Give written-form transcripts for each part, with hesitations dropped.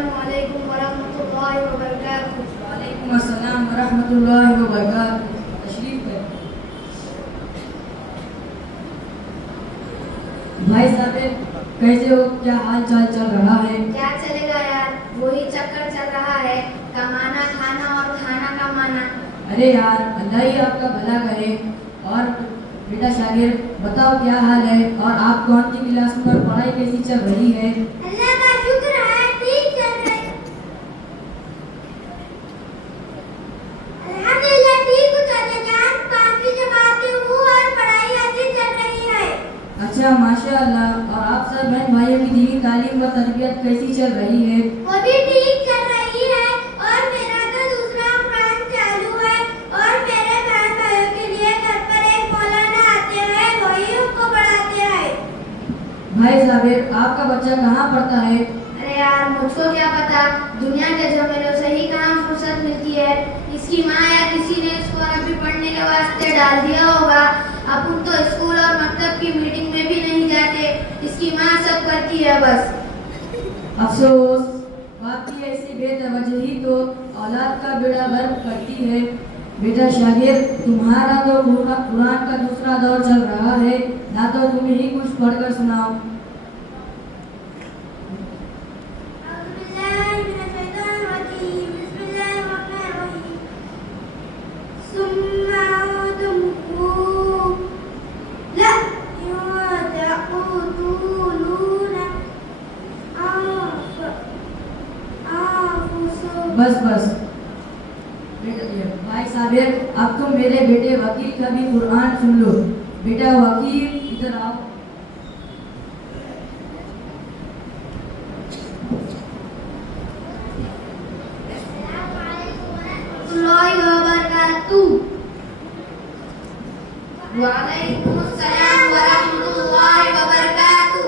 السلام علیکم ورحمۃ اللہ وبرکاتہ. وعلیکم السلام ورحمۃ اللہ وبرکاتہ. تشریف لیں. بھائی صاحب کیسے ہو؟ کیا حال چال چل رہا ہے؟ کیا چلے گا یار, وہی چکر چل رہا ہے, کمانا کھانا اور کھانا کمانا. ارے یار اللہ ہی آپ کا بھلا کرے. اور بیٹا شاگرد بتاؤ کیا حال ہے, اور آپ کون سی کلاس میں اور پڑھائی کیسی چل رہی ہے؟ اللہ کا شکر ہے, ٹھیک چل رہی ہے. الحمدللہ ٹھیک ہوں چاچا جان, 5ویں جماعت میں ہوں اور پڑھائی اچھی چل رہی ہے. اچھا ماشاء اللہ. اور آپ سب بہن بھائیوں کی دینی تعلیم و تربیت کیسی چل رہی ہے؟ وہ بھی ٹھیک چل رہی ہے, اور میرا تو دوسرا قرآن چالو ہے, اور میرے بہن بھائیوں کے لیے گھر پر ایک مولانا آتے ہیں, وہی ان کو پڑھاتے ہیں. بھائی صاحب آپ کا بچہ کہاں پڑھتا ہے؟ ارے یار مجھ کو کیا پتا, دنیا کے جھمیلوں سے ہی کہاں فرصت ملتی ہے. اس کی ماں یا کسی نے اس کو عربی پڑھنے کے واسطے ڈال دیا ہوگا. اب تو اسکول اور مکتب کی میٹنگ میں بھی نہیں جاتے, اس کی ماں سب کرتی ہے بس. افسوس, باپ کی ایسی بے توجہی تو اولاد کا بیڑا غرق کرتی ہے. بیٹا شاگرد تمہارا تو قرآن کا دوسرا دور چل رہا ہے, نہ تو تم ہی کچھ پڑھ کر سناؤ. بس بس بھائی صاحب, اب تم میرے بیٹے وکیل کا بھی قرآن سن لو. بیٹا وکیل ادھر آؤ. وعلیکم السلام ورحمۃ اللہ وبرکاتہ.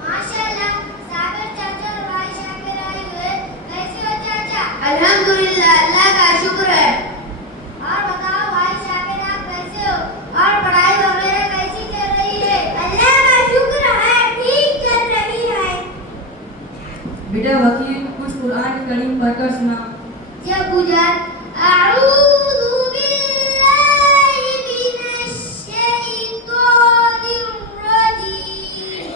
ماشاءاللہ صابر چاچا اور بھائی شاکر آئے ہوئے, کیسے ہو چاچا؟ الحمدللہ اللہ کا شکر ہے. اور بتاؤ بھائی شاکر آپ کیسے ہو, اور پڑھائی وغیرہ کیسی چل رہی ہے؟ اللہ کا شکر ہے, ٹھیک چل رہی ہے. بیٹا وکیل کچھ قرآن کریم پڑھ کر سنا. جب گزار اعوذ باللہ من الشیطان الرجیم,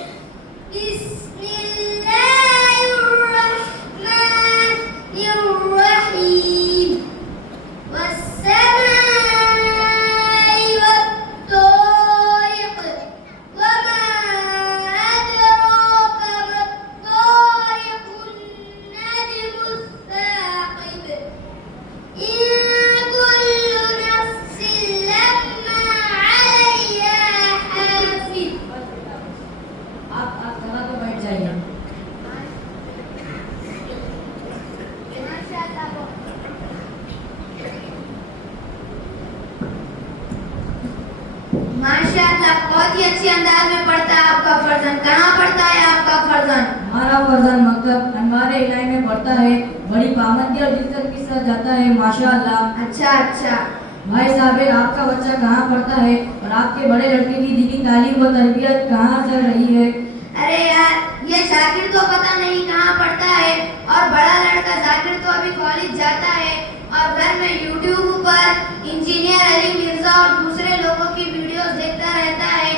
بسم اللہ الرحمن الرحیم, والسماء والطارق, وما أدراك ما الطارق, النجم الثاقب, إن كل نفس لما عليها حافظ. آپ ذرا تو بیٹھ جائیے. ماشاء اللہ بہت ہی اچھے انداز میں پڑھتا ہے آپ کا فرزند. کہاں پڑھتا ہے آپ کا فرزند؟ ہمارا فرزند مکتب انوار الہی میں پڑھتا ہے, بڑی پابندی اور عزت کے ساتھ جاتا ہے ماشاء اللہ. اچھا اچھا. بھائی صاحب آپ کا بچہ کہاں پڑھتا ہے, اور آپ کے بڑے لڑکے کی دینی تعلیم و تربیت کہاں چل رہی ہے؟ ارے یار یہ شاکر تو پتہ نہیں کہاں پڑھتا ہے, اور بڑا لڑکا ذاکر تو ابھی کالج جاتا ہے, اور گھر میں یوٹیوب پر انجینئر علی مرزا اور دوسرے لوگوں کی ویڈیوز دیکھتا رہتا ہے.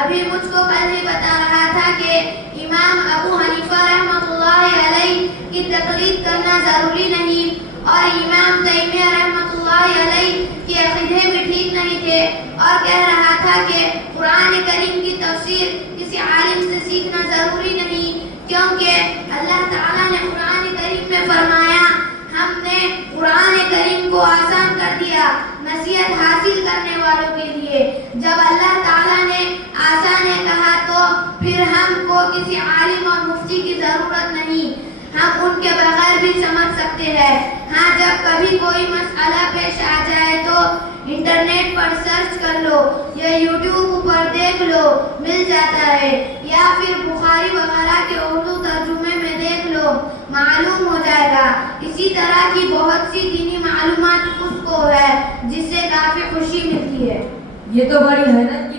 ابھی مجھ کو کل ہی بتا رہا تھا کہ امام ابو حنیفہ رحمۃ اللہ علیہ کی تقلید کرنا ضروری نہیں, اور امام تیمیہ رحمۃ اللہ علیہ کے عقیدے بھی ٹھیک نہیں تھے, اور کہہ رہا تھا کہ قرآن کریم کی تفسیر کسی عالم سے سیکھنا ضروری نہیں, کیونکہ اللہ تعالیٰ نے قرآن کریم میں فرمایا, ہم نے قرآن کریم کو آسان کر دیا نصیحت حاصل کرنے والوں کے لیے. جب اللہ تعالیٰ نے آسان ہے کہا تو پھر ہم کو کسی عالم اور مفتی کی ضرورت نہیں, ہم ان کے بغیر بھی سمجھ سکتے ہیں. ہاں جب کبھی کوئی مسئلہ پیش آ جائے تو انٹرنیٹ پر سرچ کر لو یا یوٹیوب پر دیکھ لو, مل جاتا ہے, یا پھر بخاری وغیرہ کے اردو ترجمے میں دیکھ لو, معلوم ہو جائے گا. اسی طرح کی بہت سی دینی معلومات اس کو ہے جس سے کافی خوشی ملتی ہے. یہ تو بڑی حیرت کی